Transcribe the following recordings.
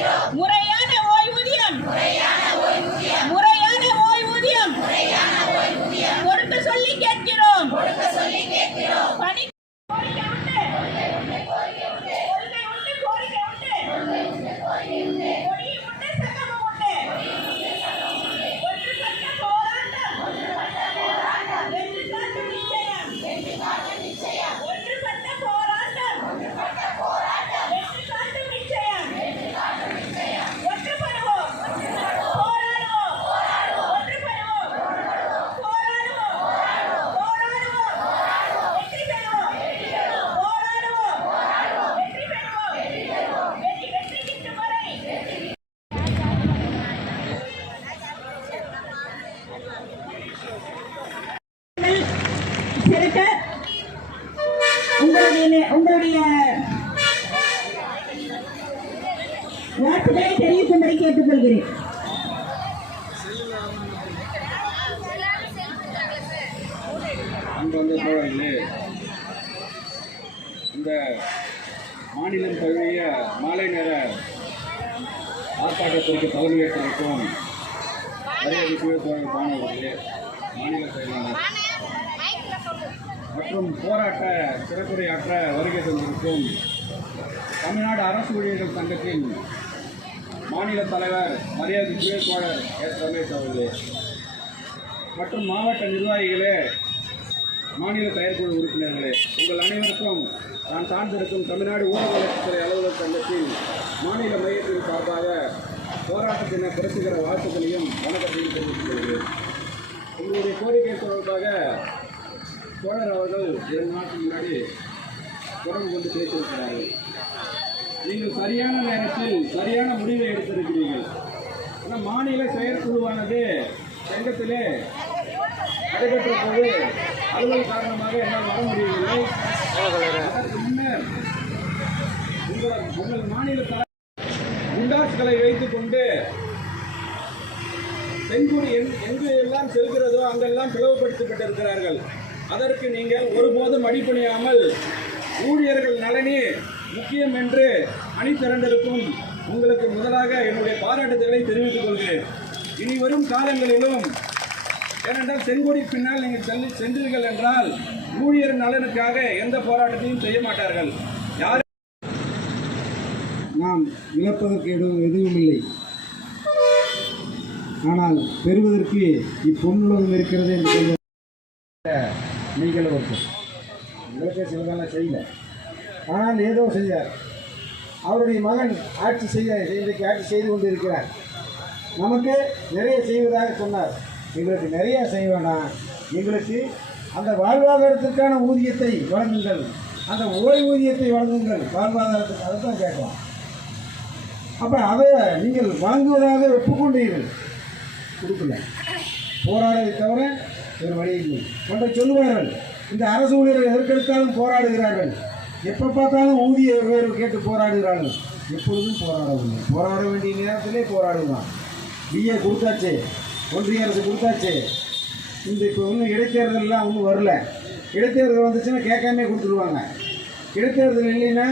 What are you? கேட்டுக்கொள்கிறேன் இந்த மாநிலம் தழுவிய மாலை நேர ஆர்ப்பாட்டத்திற்கு தலைமையேற்றிருக்கும் மாணவர்களே மாநில செயலாளர். மற்றும் போராட்ட சிறப்புரையாற்ற வருகை தந்திருக்கும் தமிழ்நாடு அரசு ஊழியர்கள் சங்கத்தின் மாநில தலைவர் மரியாதைக்குரிய தோழர் எஸ் ரமேஷ் அவர்களே. மற்றும் மாவட்ட நிர்வாகிகளே மாநில செயற்குழு உறுப்பினர்களே உங்கள் அனைவருக்கும் நான் சார்ந்திருக்கும் தமிழ்நாடு ஊரக வளர்ச்சித்துறை அலுவலர் சங்கத்தின் மாநில மையத்தின் சார்பாக போராட்டத்தின புரட்சிகர வாழ்த்துக்களையும் வணக்கத்தையும் தெரிவித்துக் கொள்கிறேன். உங்களுடைய கோரிக்கை தொடர்பாக தோழர் அவர்கள் இரண்டு நாட்கள் முன்னாடி தொடர்பு கொண்டு பேசியிருக்கிறார்கள். நீங்கள் சரியான நேரத்தில் சரியான முடிவை எடுத்திருக்கிறீர்கள். ஆனால் மாநில செயற்குழுவானது சங்கத்திலே நடைபெற்ற போது அலுவல் காரணமாக என்னால் வர முடியவில்லை. அதற்கு முன்னர் உங்கள் உங்கள் மாநில குண்டாஸ்களை வைத்துக் கொண்டு எங்கு எல்லாம் செல்கிறதோ அங்கெல்லாம் பிளவுபடுத்தப்பட்டிருக்கிறார்கள். அதற்கு நீங்கள் ஒருபோதும் அடிப்பணியாமல் ஊழியர்கள் நலனே முக்கியம் என்று அணி திரண்டிருக்கும் உங்களுக்கு முதலாக என்னுடைய பாராட்டுதலை தெரிவித்துக் கொள்கிறேன். இனி வரும் காலங்களிலும் ஏனென்றால் செங்கோடி பின்னால் நீங்கள் செல்லி சென்றீர்கள் என்றால் ஊழியர் நலனுக்காக எந்த போராட்டத்தையும் செய்ய மாட்டார்கள். யார் நாம் இழப்பதற்கு எதுவும் எதுவும் இல்லை ஆனால் பெறுவதற்கு இப்பொன்னுலகம் இருக்கிறது என்று சொல்வது நீங்கள் ஒருத்தர். உங்களுக்கே சிலதெல்லாம் செய்யல. ஆனால் ஏதோ செய்தார். அவருடைய மகன் ஆட்சி செய்ய இன்றைக்கு ஆட்சி செய்து கொண்டிருக்கிறார். நமக்கு நிறைய செய்வதாக சொன்னார். எங்களுக்கு நிறைய செய்வேனா எங்களுக்கு அந்த வாழ்வாதாரத்திற்கான ஊதியத்தை வழங்குங்கள். அந்த ஓய்வூதியத்தை வழங்குங்கள். வாழ்வாதாரத்துக்கு அதை தான் கேட்கலாம். அப்போ அதை நீங்கள் வாங்குவதாக ஒப்புக்கொண்டீர்கள். கொடுக்கல. போராடுவதை தவிர வேறு வழி இல்லை. ஒன்றை சொல்லுவார்கள். இந்த அரசு ஊழியர்கள் எதற்கெடுத்தாலும் போராடுகிறார்கள். எப்போ பார்த்தாலும் ஊதிய உயர்வு கேட்டு போராடுகிறார்கள். எப்பொழுதும் போராடவில்லை போராட வேண்டிய நேரத்திலே போராடுவான். பிஏ கொடுத்தாச்சு. ஒன்றிய அரசு கொடுத்தாச்சு. இந்த இப்போ இன்னும் இடைத்தேர்தல்லாம் ஒன்றும் வரல. இடைத்தேர்தல் வந்துச்சுன்னா கேட்காம கொடுத்துருவாங்க. இடைத்தேர்தல் இல்லைன்னா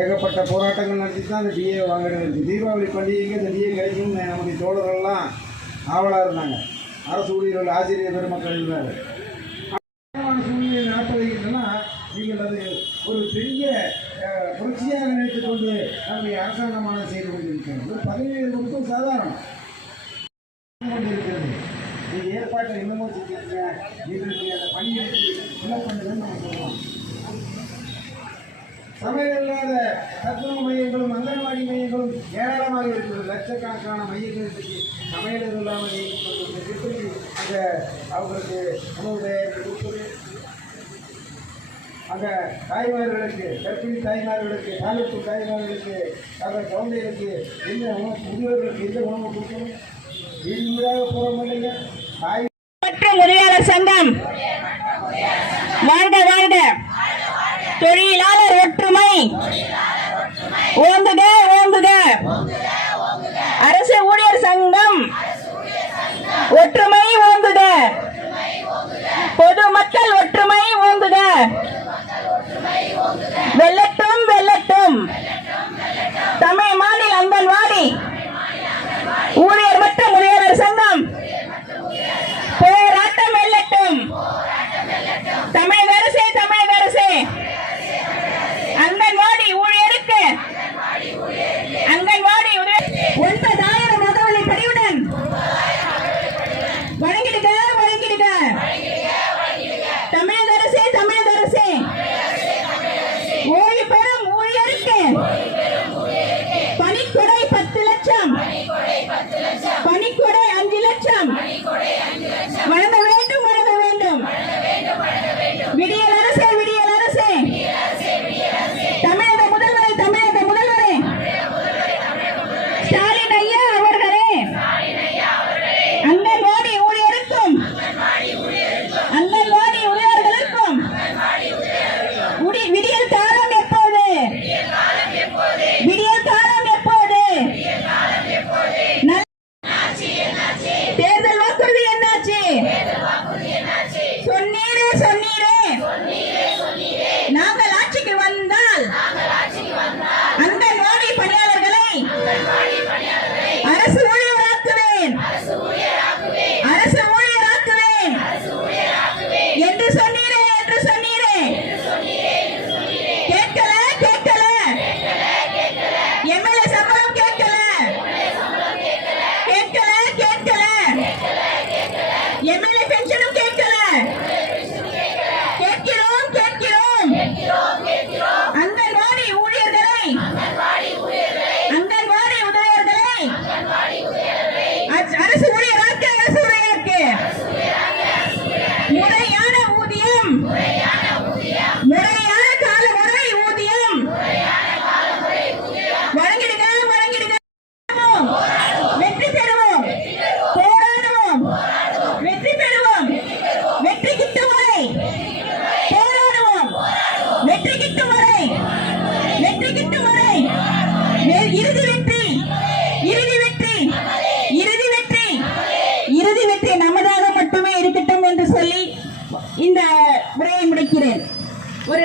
ஏகப்பட்ட போராட்டங்கள் நடத்தி தான் அந்த டிஏ வாங்குறது தீபாவளி பண்டிகைக்கு இந்த டிஏ கிடைக்கும்னு நம்முடைய தோழர்கள்லாம் ஆவலாக இருந்தாங்க. அரசு ஊழியர்கள் ஆசிரியர் பெருமக்கள் இருந்தார் சூழ்நிலை நடப்பதைன்னா நீங்கள் அது ஒரு பெரிய புரட்சியாக நினைத்துக் கொண்டு நம்முடைய அரசாங்கமான செய்து கொண்டிருக்கிறது. ஒரு பதவி கொடுக்கும் சாதாரணம். கொண்டிருக்கிறது. இந்த ஏற்பாட்டை இன்னமும் செஞ்சிருக்கீங்க இன்றைக்கு அந்த பணியை ஃபில்அப் பண்ணுங்கன்னு நம்ம சொல்லுவோம் சமையல் இல்லாத தத்துவ மையங்களும் அங்கன்வாடி மையங்களும் ஏராளமாக இருக்கிறது. லட்சக்கணக்கான மையங்களுக்கு சமையல் இல்லாமல் எப்படி அந்த அவங்களுக்கு உணவு தயாரிப்பு கொடுப்பது அந்த தாய்மார்களுக்கு கற்பிணி தாய்மார்களுக்கு பாலூட்டும் தாய்மார்களுக்கு அந்த குழந்தைகளுக்கு என்ன உணவு முதியோர்களுக்கு எந்த உணவு கொடுக்கணும்? வீடு போக மாட்டேங்க. தாய் மற்றும் முதலாளர் சங்கம். வாழ்க வாழ்க. தொழிலாளர் ஒற்றுமை. ஓங்குக ஓங்குக. அரசு ஊழியர் சங்கம். ஒற்றுமை.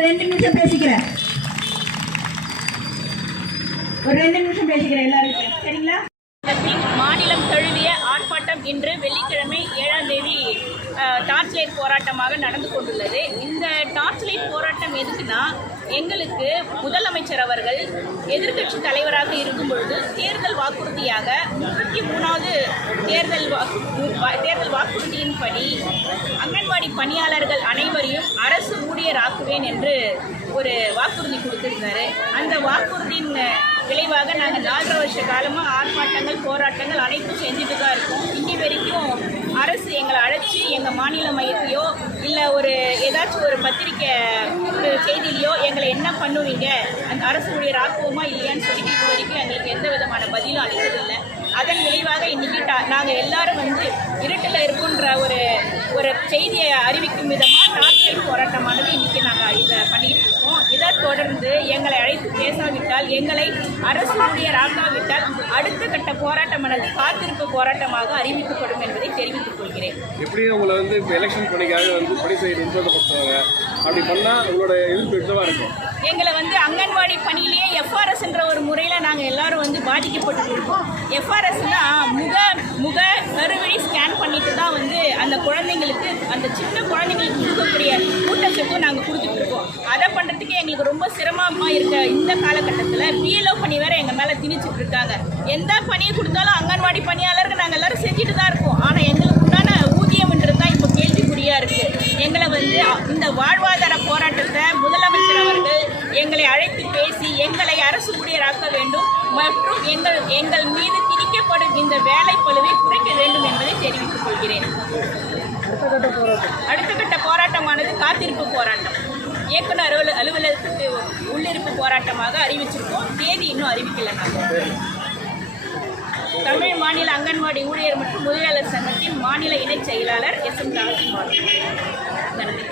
ரெண்டு நிமிஷம் பேசிக்கிறேன். ஒரு ரெண்டு நிமிஷம் பேசிக்கிறேன் எல்லாருக்கும். சரிங்களா மாநிலம் தழுவிய ஆர்ப்பாட்டம் இன்று வெள்ளிக்கிழமை ஏழாம் தேதி அஹ், டார்ச் லைட் போராட்டமாக நடந்து கொண்டுள்ளது இந்த டார்ச் லைட் போராட்டம் எதுக்குன்னா எங்களுக்கு முதலமைச்சர் அவர்கள் எதிர்க்கட்சி தலைவராக இருக்கும் பொழுது தேர்தல் வாக்குறுதியாக முப்பத்தி மூணாவது தேர்தல் வா- தேர்தல் வாக்குறுதியின்படி அங்கன்வாடி பணியாளர்கள் அனைவரையும் அரசு ஊழியர் ஆக்குவேன் என்று ஒரு வாக்குறுதி கொடுத்திருந்தாரு. அந்த வாக்குறுதியின் விளைவாக நாங்கள் நாலரை வருஷ காலமாக ஆர்ப்பாட்டங்கள் போராட்டங்கள் அனைத்தும் செஞ்சுட்டு தான் இருக்கோம். இன்னி வரைக்கும் அரசு எங்களை அழைச்சி எங்கள் மாநில மையத்தையோ இல்லை ஒரு ஏதாச்சும் ஒரு பத்திரிக்கை ஒரு செய்தியிலையோ எங்களை என்ன பண்ணுவீங்க? அந்த அரசு ஊழியர் ஆக்குவோமா இல்லையான்னு சொல்லிட்டு இது வரைக்கும் எங்களுக்கு எந்த விதமான பதிலும் அளித்ததில்லை. அதன் விளைவாக இன்றைக்கி டா- நாங்கள் எல்லாரும் வந்து இருட்டில் இருக்குன்ற ஒரு ஒரு செய்தியை அறிவிக்கும் விதமாக டார்ச்சல் போராட்டமானது இன்றைக்கி நாங்கள் இதை பண்ணிக்கிட்டு இருக்கோம். இதை தொடர்ந்து எங்கள் பேசாவிட்டால் எங்களை அரசு ஊழியர் ஆக்காவிட்டால் அடுத்த கட்ட போராட்டமானது காத்திருப்பு போராட்டமாக அறிவிக்கப்படும் என்பதை தெரிவித்துக் கொள்கிறேன். எப்படியும் உங்களை வந்து இப்போ எலெக்ஷன் பணிக்காக வந்து பணி செய்ய அப்படி பண்ணால் உங்களோட எதிர்ப்பு என்னவா இருக்கும்? எங்களை வந்து அங்கன்வாடி பணியிலேயே எஃப்ஆர்எஸ்ன்ற ஒரு முறையில் நாங்கள் எல்லாரும் வந்து பாதிக்கப்பட்டு இருக்கோம். எஃப்ஆர்எஸ்னா முக முக கருவழி ஸ்கேன் பண்ணிட்டு தான் வந்து அந்த குழந்தைங்களுக்கு அந்த சின்ன குழந்தைங்களுக்கு கொடுக்கக்கூடிய ஊட்டச்சத்தும் நாங்கள் கொடுத்துட்டு இருக்கோம் அதை பண்ணுறதுக்கு எங்களுக்கு ரொம்ப சிரமமாக இருக்க இந்த காலகட்டத்தில் பிஎல்ஓ பணி வேற எங்கள் மேலே திணிச்சிட்டு இருக்காங்க. எந்த பணியை கொடுத்தாலும் அங்கன்வாடி பணியாளருக்கு நாங்கள் எல்லாரும் செஞ்சுட்டு தான் இருக்கோம். ஆனால் எங்களுக்கு உண்டான ஊதியம்ன்றது தான் இப்போ கேள்விக்குறியாக இருக்குது எங்களை வந்து இந்த வாழ்வாதார போராட்டத்தை முதலமைச்சர் அவர்கள் எங்களை அழைத்து பேசி எங்களை அரசு ஊழியராக்க வேண்டும் மற்றும் எங்கள் எங்கள் மீது திணிக்கப்படும் இந்த வேலை பழுவை குறைக்க வேண்டும் என்பதை தெரிவித்துக் கொள்கிறேன். அடுத்த கட்ட போராட்டமானது காத்திருப்பு போராட்டம். இயக்குனர் அலுவல அலுவலகத்துக்கு உள்ளிருப்பு போராட்டமாக அறிவிச்சிருக்கோம். தேதி இன்னும் அறிவிக்கல நாங்கள் தமிழ் மாநில அங்கன்வாடி ஊழியர் மற்றும் உதவியாளர் சங்கத்தின் மாநில இணைச் செயலாளர் எஸ் எம் ராஜ்குமார். நன்றி.